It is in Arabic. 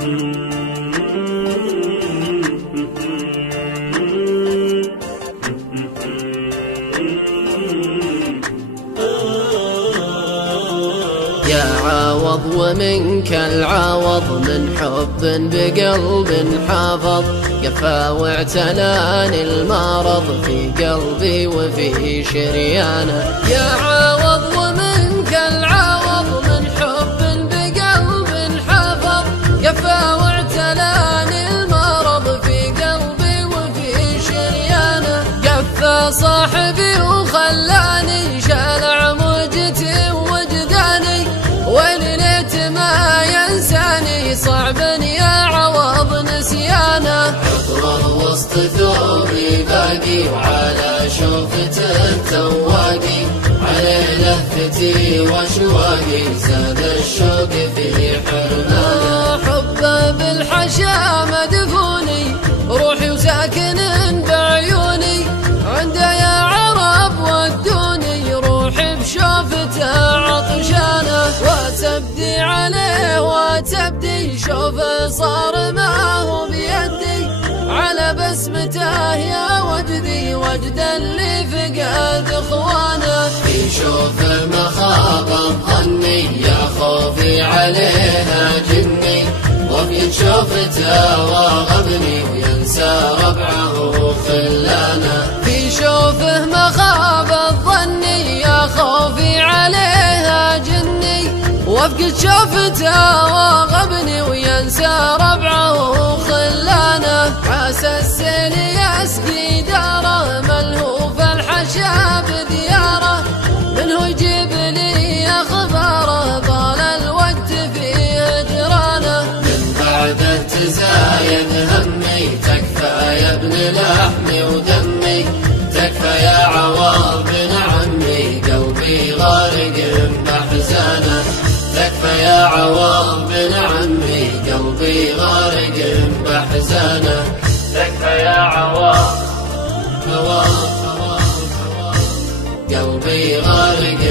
يا عوض ومنك العوض، من حب بقلب حافظ، قفا واعتلاني المرض في قلبي وفي شريانه. يا عوض ومنك العوض، من حب بقلب حافظ، قفا واعتلاني المرض في قلبي وفي شريانه. قفا صاحبي وخلاني شالع موجتي وجداني، وين ليت ما ينساني صعب يا عوض نسيانه. حفره وسط ثوبي باقي، وعلى شوفته تواقي، عليه لهفتي واشواقي، زاد الشوق في حرمانه. حبه بالحشا مدفوني، روحي وساكن بعيوني، عنده يا عرب ودوني، روحي بشوفته عطشانه. وتبدي عليه وتبدي، شوفه صار ما هو بيدي، على بسمته يا وجدي، وجد اللي فقد اخوانه. في شوفه مخاض ظني، يا خوفي عليها جني، وفي شوفته واغبني، وينسى ربعه وخلانه. في شوفه مخاض ظني، يا خوفي عليها جني، وفقد شوفته واغبني، وينسى ربعه وخلانه. عسى السيل يسقي داره، ملهوف الحشا بدياره، منه يجيب لي اخباره، طال الوقت في هجرانه. من بعده تزايد همي، تكفى يا ابن لحمي ودمي، تكفى يا عوض بن عمي، قلبي غارق بأحزانه. تكفى يا عوض بن عمي، قلبي غارق بأحزانه. تكفى يا عوض قلبي غارق